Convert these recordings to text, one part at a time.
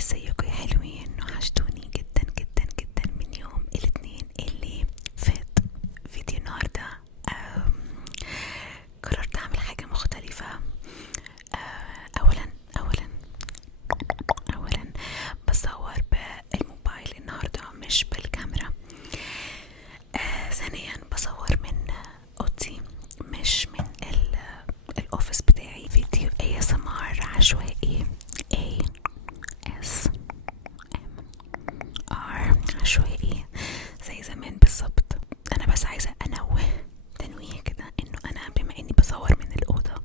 ازيكم يا حلوين؟ وحشتوني جدا جدا جدا من يوم الاثنين اللي فات. فيديو النهارده قررت اعمل حاجه مختلفه. اولا بصور بالموبايل النهارده مش بالكاميرا. ثانيا بصور من اوضتي مش من الاوفيس بتاعي. فيديو ASMR عشوائي، ASMR عشوائي زي زمان بالظبط. انا بس عايزه انوه تنويه كده انه انا بما اني بصور من الاوضه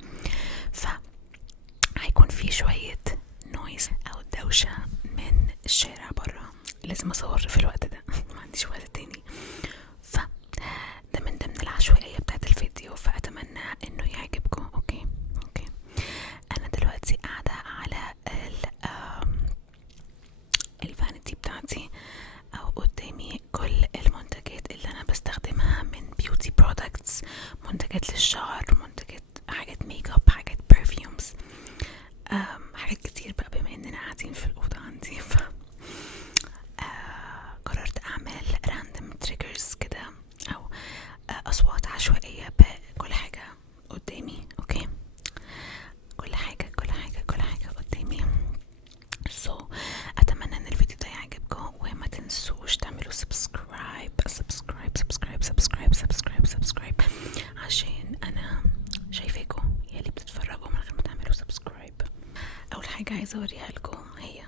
فهيكون في شويه نويز او دوشه من الشارع برا. لازم اصور في الوقت ده ما عنديش وقت تاني. ف ده من ضمن العشوائيه بتاعت الفيديو، فاتمنى انه يعجبكم. اوكي انا دلوقتي قاعده على الفانيتي بتاعتي او قدامي كل المنتجات اللي انا بستخدمها من بيوتي برودكتس، منتجات للشعر، منتجات، حاجات ميك اب، حاجات برفيومز، حاجات كتير بقى بما اننا قاعدين في الاوضه عندي. ف قررت اعمل راندوم تريجرز كده او اصوات عشوائيه بكل حاجه قدامي. اوكي كل حاجه قدامي. اتمنى ان الفيديو ده يعجبكم، وما تنسوش تعملوا سبسكرايب عشان انا شايفاكم يا اللي بتتفرجوا من غير ما تعملوا سبسكرايب. اول حاجه عايزه اوريها لكم هي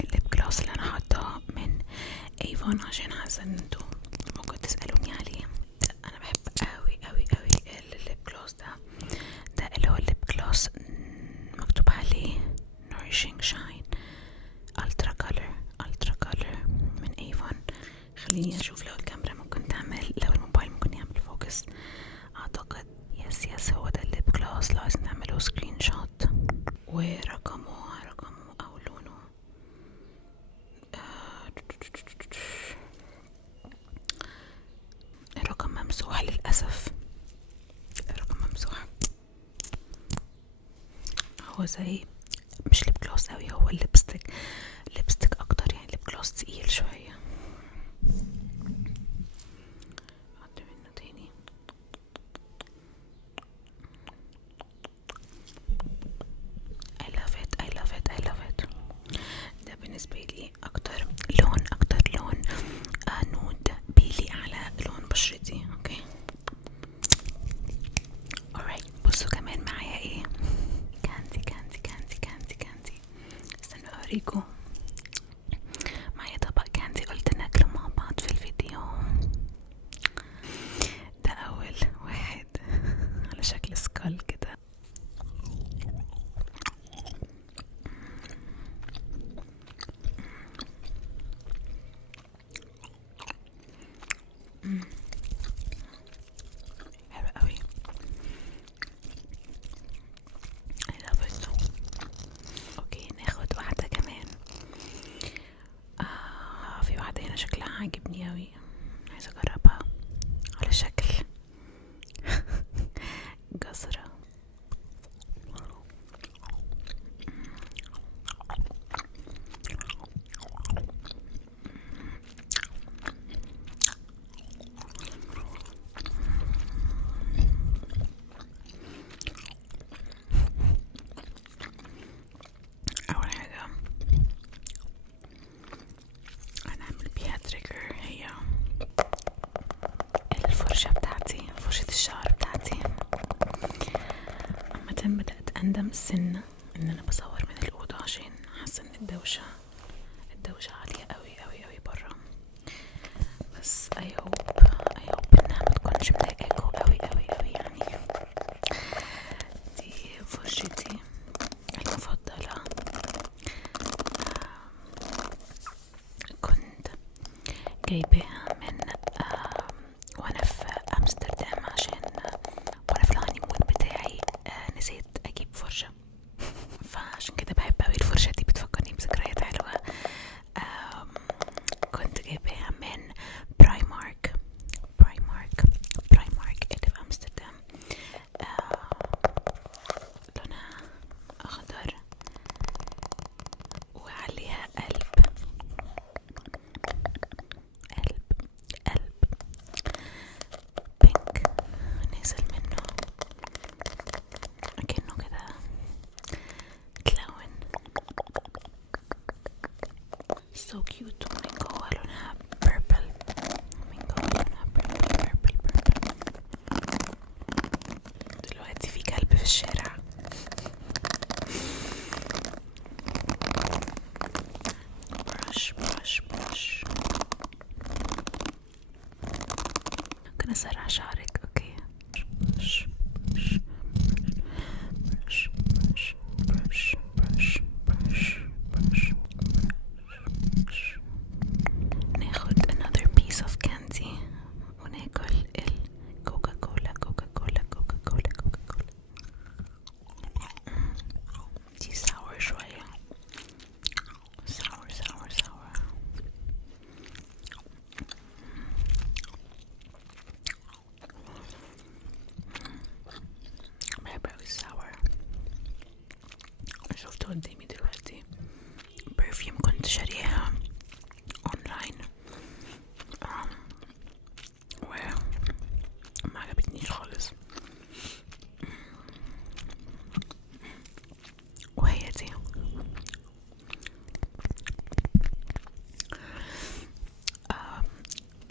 الليب جلوس اللي انا حاطاه من ايفون، عشان حاسه ان انتوا ممكن تسالوني عليه. انا بحب قوي الليب جلوس ده اللي هو الليب جلوس مكتوب عليه nourishing shine ultra color من ايفون. خليني اشوف لو الكاميرا ممكن تعمل، لو الموبايل ممكن يعمل فوكس. اعتقد يس هو ده الليب جلوس. لو عايزين نعمله سكرين شوت ورقمه او لونه الرقم ممسوح للاسف. الرقم ممسوح. هو زي مش ليب جلوس اوي، هو الليبستيك اكتر، يعني ليب جلوس تقيل شويه. احط منه تاني. I love it. ده بالنسبه لي اكتر لون نود بيلي على لون بشرتي. اوكي alright. بصوا كمان معايا ايه، كاندي استنوا اوريكم. معايا طبق كاندي قلت ناكله مع بعض في الفيديو. ده اول واحد على شكل سكال كده. حلو قوي. I love it. اوكي ناخد واحدة كمان. في واحدة هنا شكلها عاجبني اوي، عايزة اجربها على شكل جزرة. اول حاجة هنعمل بيها تريجر هي الفرشة بتاعتي، فرشة الشعر بتاعتي. عامة بدأت أندم السنة إن أنا بصور من الأوضة، عشان حاسة إن الدوشة عالية أوي برا. بس I hope إنها متكونش مضايقاكوا أوي يعني. دي فرشتي المفضلة. كنت جايباها من وانا في امستردام، عشان وانا في الهانيمون بتاعي نسيت اجيب فرشة، فعشان كده بحب اوي الفرشة دي، بتفكرني بذكريات حلوة. كنت جايباها من برايمارك اللي في امستردام. لونها اخضر so cute. ومن جوه لونها purple. من جوه لونها purple. دلوقتي في كلب في الشارع. brush. ممكن اسرع شعرك. اوكي. brush. ناخد another piece of candy وناكل الكوكا كولا. دي sour شوية. sour. بحب اوي الساور. شفته قدامي دلوقتي برفيوم كنت شاريها اونلاين وما عجبتنيش خالص، وهي دي.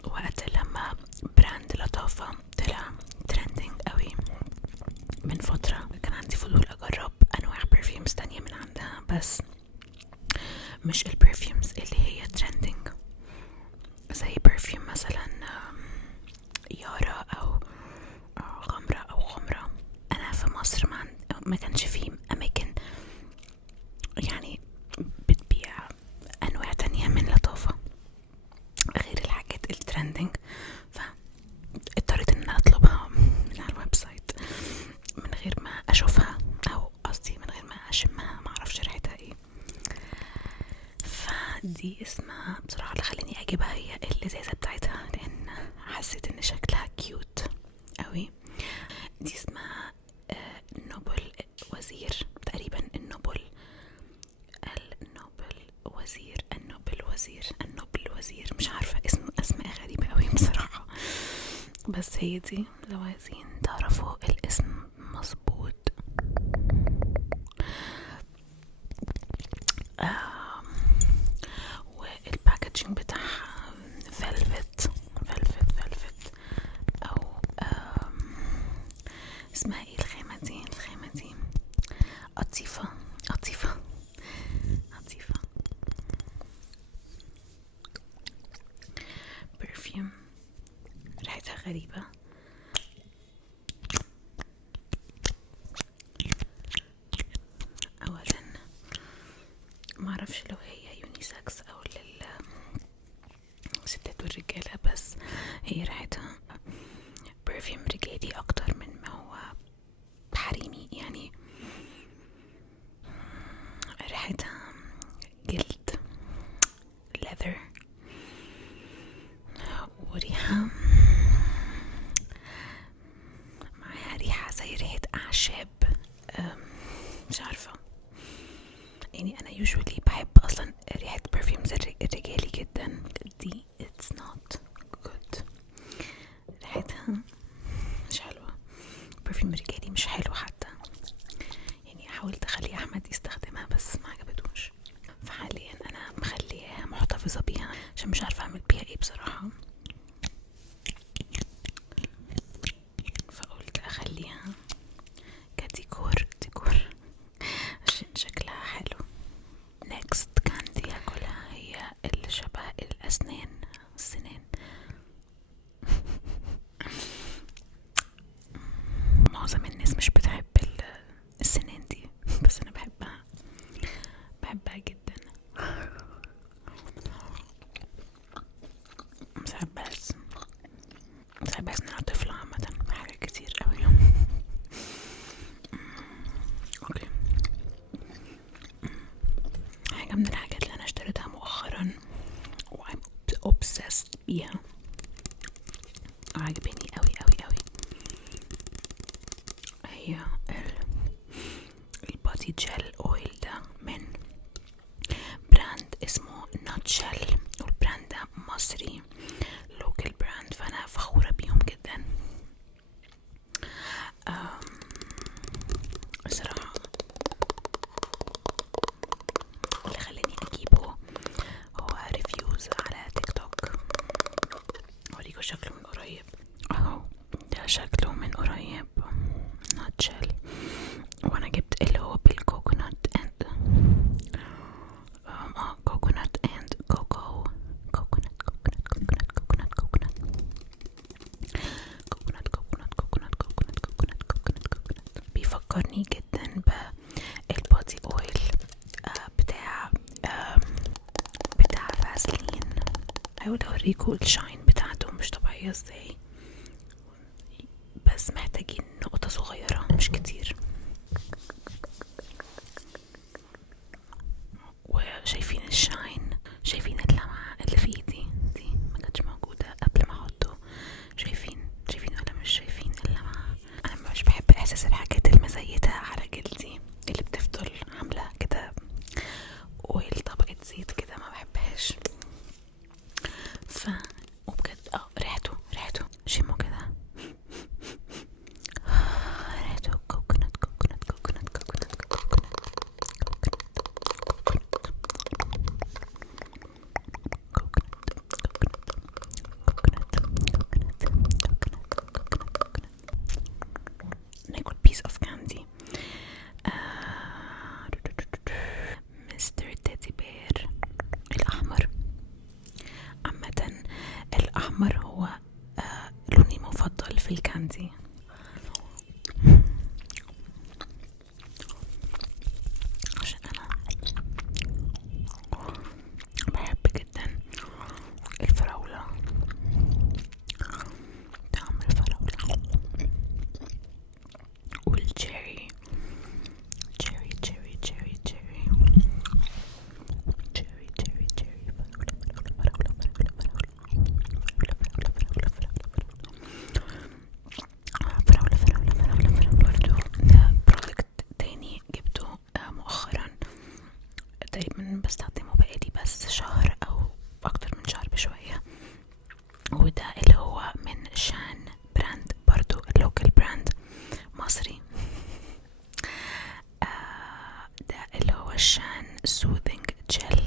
وقت لما براند لطافة طلع ترندنج قوي من فترة، كان عندي فضول اجرب انواع برفيومز تانية من عندها، بس مش البرفيومز اللي هي ترندنج، زي برفيوم مثلا يارا او خمرة. انا في مصر ما كانش فيه اماكن يعني بتبيع انواع تانية من لطافة غير الحاجات الترندنج، فاضطريت ان اطلبها من على الويب سايت من غير ما اشوفها، او قصدي من غير ما اشمها، معرفش ريحتها ايه. فدي اسمها بصراحة اللي خلاني اجيبها هي الازازة بتاعتها، لان حسيت ان شكلها كيوت قوي. دي اسمها نوبل وزير تقريبا. النوبل وزير مش عارفة اسماء غريبة قوي بصراحة، بس هي دي لو عايزين تعرفوا الاسم مظبوط. والباكجينج بتاعها velvet او اسمها ايه الخامة دي قطيفة. برفيوم ريحتها غريبة. اولا معرفش لو هي يونيسكس او للستات والرجالة، بس هي ريحتها برفيوم رجالي اكتر من ما هو حريمي، يعني ريحتها جلد leather، وريحة معاها ريحة زي ريحة أعشاب، مش عارفة، يعني أنا usually بحب أصلا ريحة برفيومز الرجالي جدا. دي it's not good، ريحتها مش حلوة. برفيوم رجالي مش حلو حتى، يعني حاولت أخلي أحمد يستخدمها بس ما عجبتوش، فحاليا أنا مخليها محتفظة بيها عشان مش عارفة أعمل بيها إيه بصراحة، فقلت أخليها كديكور عشان شكلها حلو. next كاندي هاكلها هي اللي شبه السنان. معظم الناس مش بتحب السنان دي، بس انا بحبها جدا. مش بحس ان انا طفلة عامة بحاجات كتير قوي. اوكي، حاجة من الحاجات اللي انا اشتريتها مؤخرا و I'm obsessed بيها، عجبني قوي هي البادي جل اويل ده من براند اسمه ناتشل، والبراند ده مصري لوكال براند، فانا فخورة بيهم جدا الصراحة. اللي خلاني اجيبه هو شكله من قريب اهو، ده شكله من قريب ناتشل. وانا جبت اللي هو بالكوكونات اند كوكونات اند كوكو، كوكونات كوكونات كوكونات كوكونات كوكونات كوكونات كوكونات كوكونات كوكونات كوكونات كوكونات. بيفكرني جدا بالبودي اويل بتاع فازلين. هحاول اوريكم الشاين بتاعته مش طبيعية ازاي، بس محتاجين نقطة صغيرة مش كتير. وشايفين الشاين، شايفين اللمعة اللي في ايدي دي ما كانتش موجودة قبل ما احطه. شايفين ولا مش شايفين اللمعة؟ انا مش بحب احساس الحاجات المزيتة على جلدي اللي بتفضل عاملة كده اويل، طبقة زيت كده، ما بحبهاش. وبجد ريحته شموا كده، ريحته كوكونات كوكونات كوكونات كوكونات كوكونات ناكل بيس اوف كاندي. مستر تيدي بير الأحمر. عامة الأحمر هو لوني المفضل في الكاندي. عشان أنا بحب جدا الفراولة، طعم الفراولة والجيري، جيري جيري جيري جيري جيري جيري جيري فراولة برضو. ده برودكت تاني جبته مؤخرا، تقريبا بستخدمه بقالي بس شهر او اكتر من شهر بشوية، وده اللي هو من شان براند، برضو لوكال براند مصري. ده اللي هو شان سوذنج جل.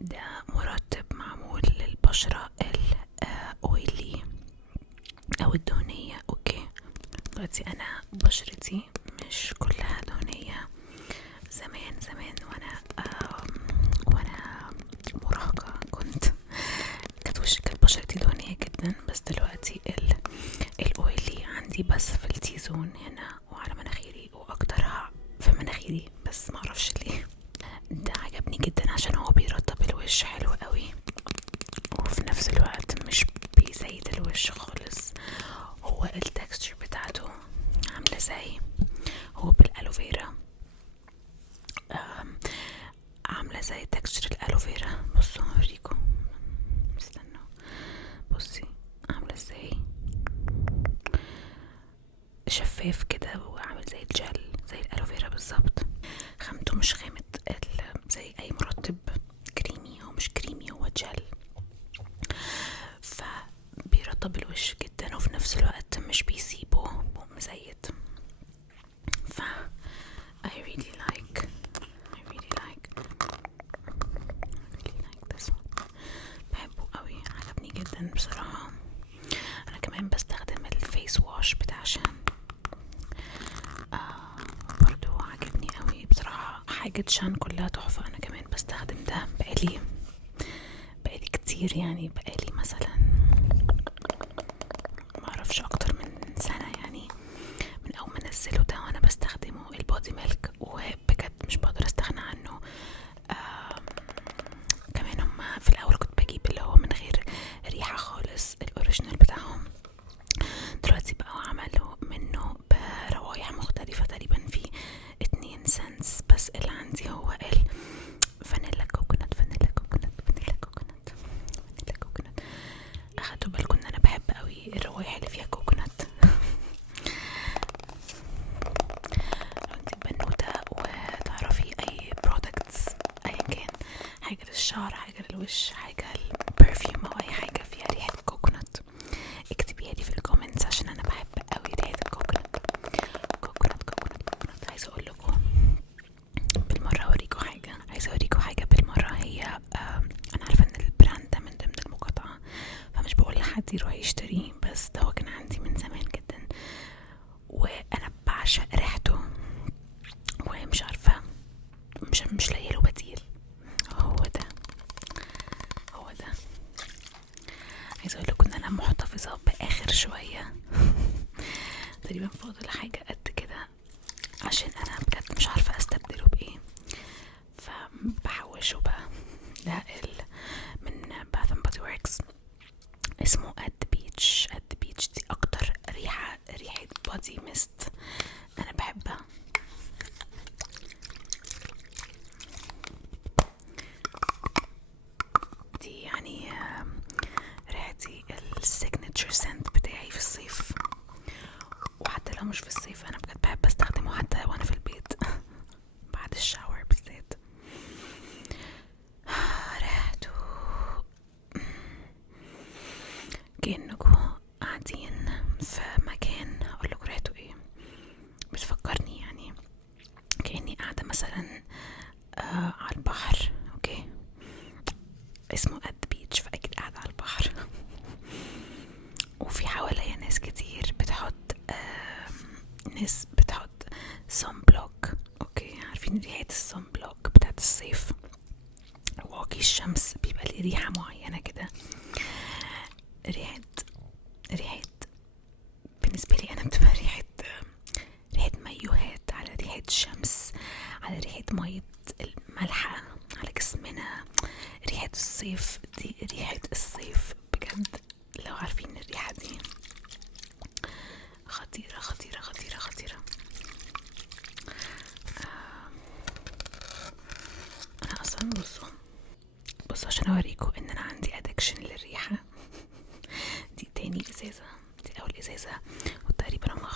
ده مرطب معمول للبشرة الاويلي او الدهنية. اوكي دلوقتي انا بشرتي مش كلها دهنية. زمان وانا مراهقة كانت بشرتي دهنية جدا، بس دلوقتي الاويلي عندي بس في التي زون هنا وعلى مناخيري، واكترها في مناخيري بس معرفش ليه. ده عجبني جدا عشان هو بيرطب الوش حلو قوي، وفي نفس الوقت مش بيزيد الوش خالص. هو التكستشر بتاعته عاملة زي، هو بالالوفيرا، عاملة زي تكستشر الالوفيرا. بصوا هوريكم، استنوا، بصي عاملة ازاي، شفاف كده وعامل زي الجل زي الالوفيرا بالظبط. خامته مش خامة زي اي مرطب كريمي، هو مش كريمي، هو جل، فبيرطب الوش جدا وفي نفس الوقت مش بيسيبه مزيت. ف I really like this one. بحبه قوي، عجبني جدا بصراحة. انا كمان بستخدم الفيس واش بتاع شان، برضو عجبني قوي بصراحة. حاجة شان كلها تحفة. انا كمان بستخدم ده بقالي كتير، يعني بقالي مثلا معرفش اكتر من سنة، يعني من اول ما نزله ده وانا بستخدمه، البودي ميلك، وبجد مش بقدر استغنى عنه. كمان هما في الاول كنت بجيب اللي هو من غير ريحة خالص، الاوريجينال بتاعهم. دلوقتي بقوا عملوا منه بروايح مختلفة، تقريبا في 2 سنس، بس اللي عندي هو الفانيلا كوكونات. اخدوا بالكم ان انا بحب قوي الروايح اللي فيها كوكونات. انتي بنوتة وتعرفي اي برودكتس ايا كان، حاجة للشعر، حاجة للوش، حاجة البرفيوم او اي حاجة فيها ريحة كوكونات، اكتبيها لي في الكومنتس عشان انا بحب قوي ريحة الكوكونات. عايزة اقول لكم بالمرة، اوريكم حاجة بالمرة. هي انا عارفة ان البراند ده من ضمن المقاطعة، فمش بقول لحد يروح يشتري كان فاضل حاجة قد كده عشان انا بجد مش عارفة استبدله بايه، فبحوشه بقى. ده من باث اند بودي وركس، اسمه at the beach. at the beach دي اكتر ريحة بودي ميست انا بحبها. دي يعني ريحتي السيجنتشر سنت بتاعي في الصيف، وحتى لو مش في الصيف انا بجد بحب استخدمه حتى وانا في البيت بعد الشاور بالذات. ريحته كأنكم قاعدين في مكان، اقولك ريحته ايه، بتفكرني يعني كأني قاعدة مثلا على البحر. اوكي، اسمه at the beach فأكيد قاعدة على البحر وفي حواليا ناس كتير بتحط ناس بتحط صن بلوك. اوكي، عارفين ريحة الصن بلوك بتاعت الصيف، واقي الشمس بيبقى ليه ريحة معينة كده. ريحة بالنسبة لي أنا بتبقى ريحة مايوهات، على ريحة شمس، على ريحة مية الملحة على جسمنا. ريحة الصيف دي ريحة الصيف بجد. لو عارفين الريحة دي خطيرة خطيرة خطيرة خطيرة. أنا أصلا بصوا عشان أوريكم إن أنا عندي أدكشن للريحة. دي تاني إزازة، دي أول إزازة، وتقريبا هم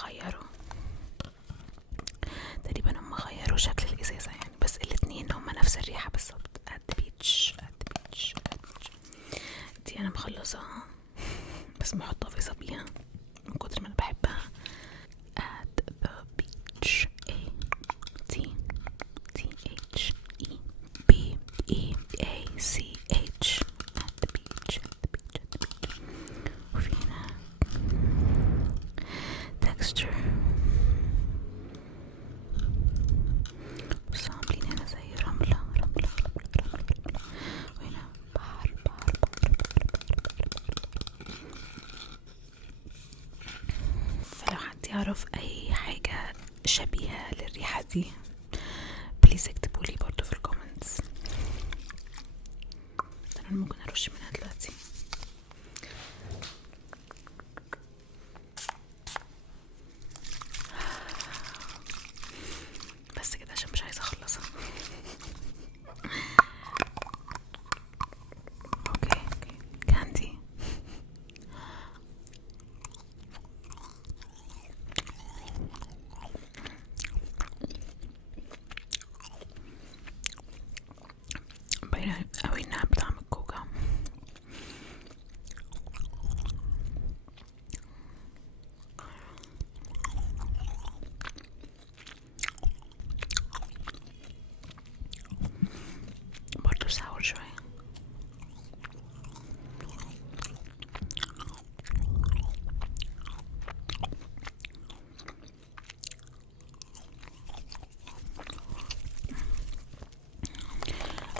غيروا شكل الإزازة يعني، بس الاتنين هم نفس الريحة بالظبط. at the beach. دي أنا مخلصاها بس محتفظة بيها من كتر ما أنا بحبها. at the beach ATTHEBEACH at the beach. وفي هنا texture، بصوا عاملين هنا زي رملة، وهنا بحر. فلو حد يعرف اي حاجة شبيهة للريحة دي بليز اكتبولي برضو في الكومنتس. انا ممكن ارش منها دلوقتي. بس كده عشان مش عايزة اخلصها. اوكي كاندي. باينة اوي انها بطعم الكوكا. برضو ساور شوية.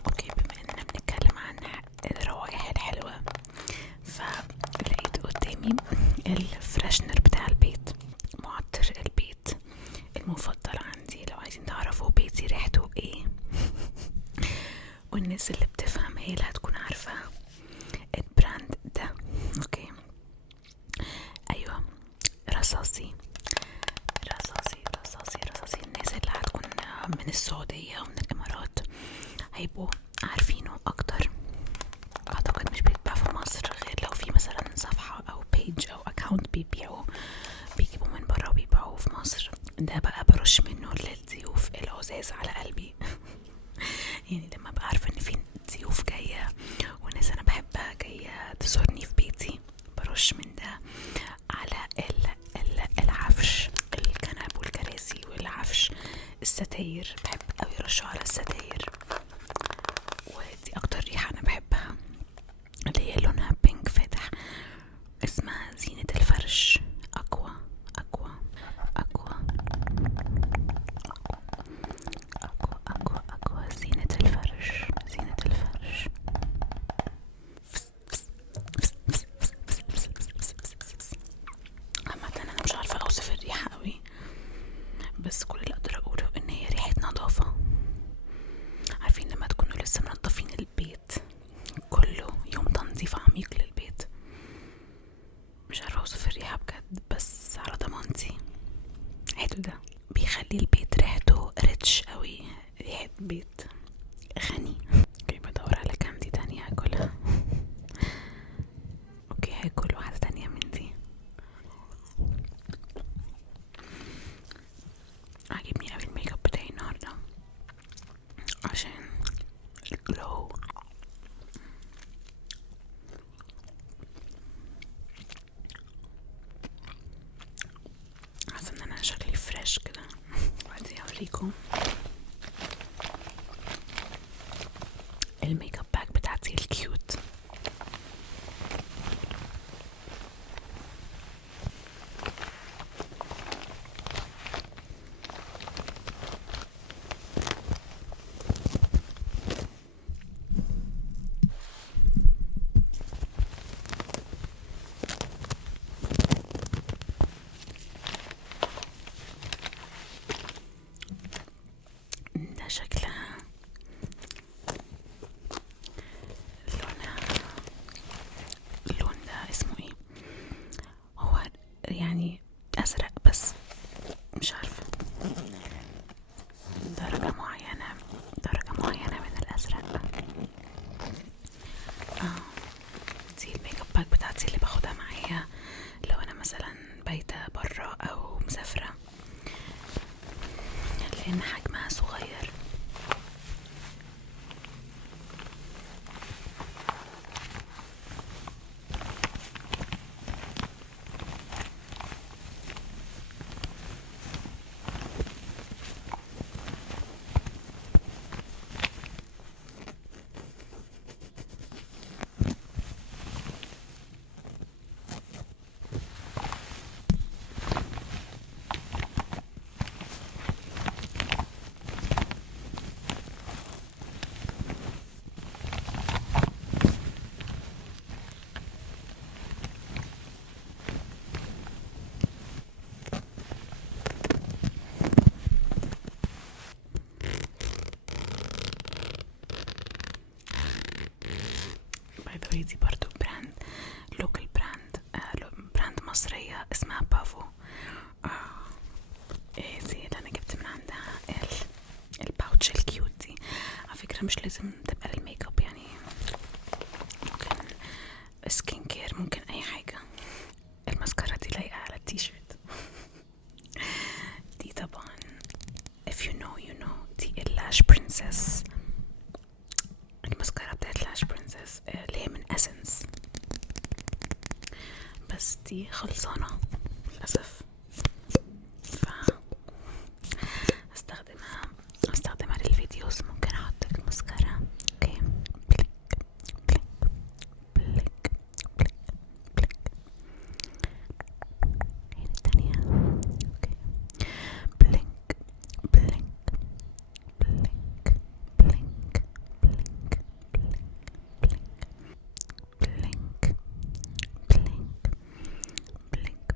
اوكي، بما اننا بنتكلم عن الروائح الحلوة، فلقيت قدامي الفريشنر بتاع البيت، معطر البيت المفضل عندي. لو عايزين تعرفوا بيتي ريحته ايه والناس اللي بتفهم هي اللي هتكون عارفة البراند ده. اوكي، ايوه، رصاصي. الناس اللي هتكون من السعودية ومن الامارات هيبقوا عارفينه اكتر. اعتقد مش بيتباع في مصر غير لو في مثلا صفحة او بيج او اكاونت بيجيبوا من برا وبيبيعوه في مصر. ده بقى برش منه للضيوف العزاز على قلبي. يعني لما ابقى عارفة ان في ضيوف جاية وناس انا بحبها جاية تزورني في بيتي، برش من ده على العفش، الكنب والكراسي والعفش، الستاير. بحب اوي ارشه على الستاير. ودي اكتر ريحة انا بحبها، اللي هي لونها بينك فاتح، اسمها زينة الفرش. اقوى اوريكم الميك اب باك بتاعتي الكيوت. ده شكلها، لونها، اللون ده اسمه ايه؟ هو يعني ازرق بس مش عارفة، درجة معينة من الازرق. دي الميك اب باك بتاعتي اللي باخدها معايا لو انا مثلا بايتة برا او مسافرة، لان حجمها صغير. باي ذا واي دي برضو براند، لوكال براند، براند مصرية اسمها بافو. دي اللي انا جبت من عندها الباوتش الكيوت دي. على فكرة مش لازم تبقى الميك اب، يعني ممكن سكين كير، ممكن اي حاجة. الماسكارا دي لايقة على التيشيرت. دي طبعا if you know you know، دي اللاش برنسس، الماسكارا بتاعت لاش برنسس اللي هي من اسنس، بس دي خلصانة للأسف، استخدمها للفيديوز. ممكن احط الماسكارا. اوكي، بليك بليك بليك بليك بليك. هنا التانية. اوكي، بليك بليك بليك بليك بليك بليك بليك بليك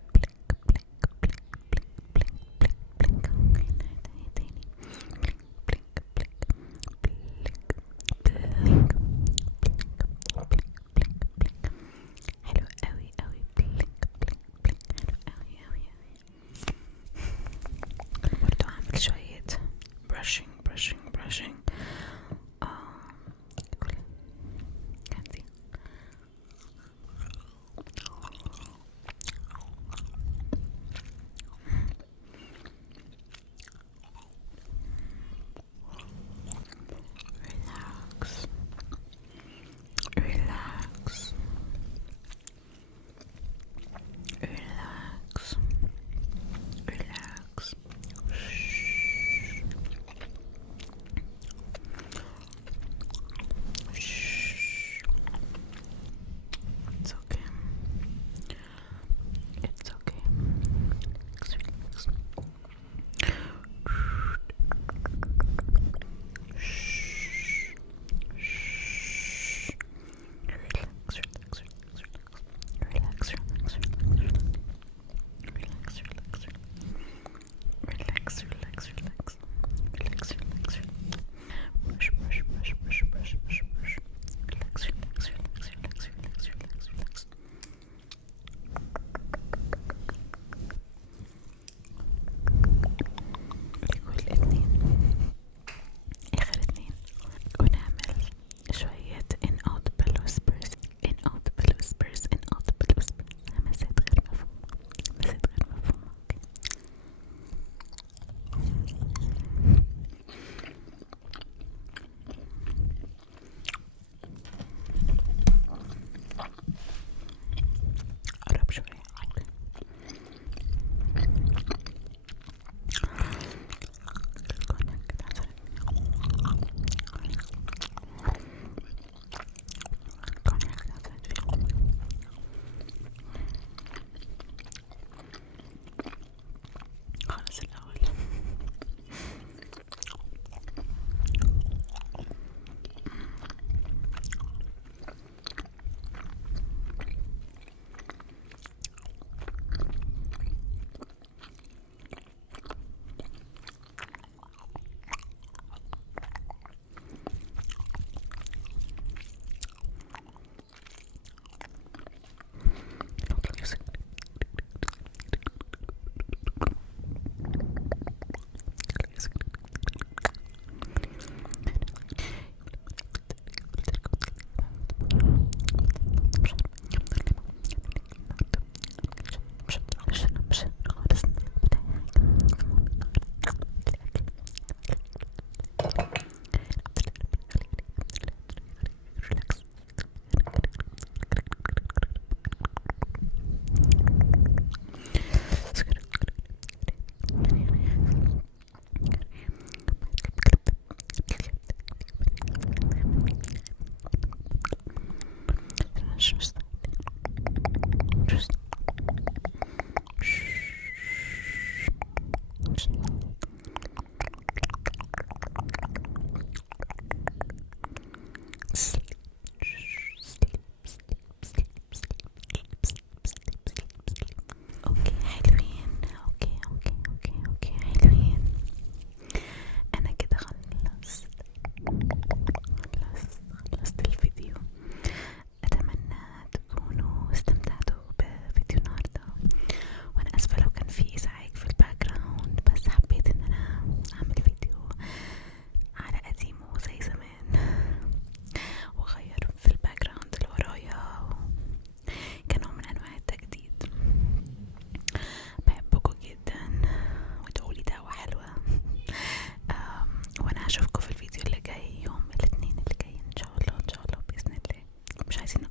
مش عايزين